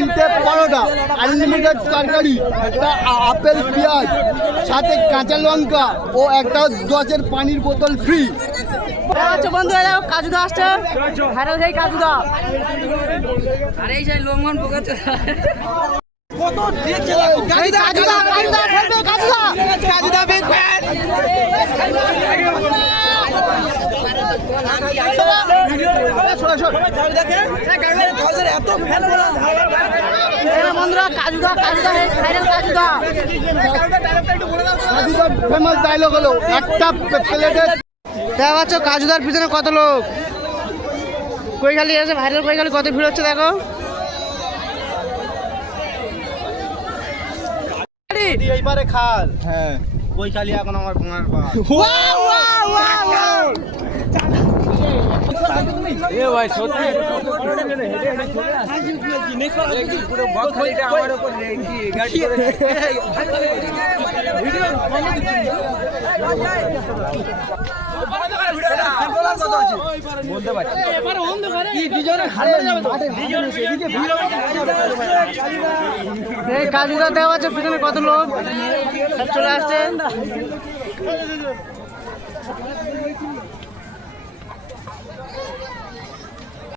তিনটে পরোটা আনলিমিটেড তরকারি একটা আপেল পেঁয়াজ সাথে কাঁচা লঙ্কা ও একটা দশের পানির বোতল ফ্রি আচ্ছা বন্ধু এরা কাজুদা আসছে ভাইরাল সেই কাজুদা আরে এই সেই লঙ্ঘন পোকাচ্ছে এই কাজুদা কাজুদা খেলবে কাজুদা কাজুদা বিগ ফ্যান বন্ধুরা কাজুদা কাজুদা ভাইরাল কাজুদা। কাজুদার ফেমাস ডায়লগ হলো একটা প্লেটে দেখা পাচ্ছ কাজুদার পিছনে কত লোক। কৈখালি আছে ভাইরাল কৈখালি কত ভিড় হচ্ছে দেখো। এইবারে খাল। হ্যাঁ। বৈকালি এখন আমার বোনার পা কাজুদা দেখা পাচ্ছে পিছনে কত লোক? চলে আসছে।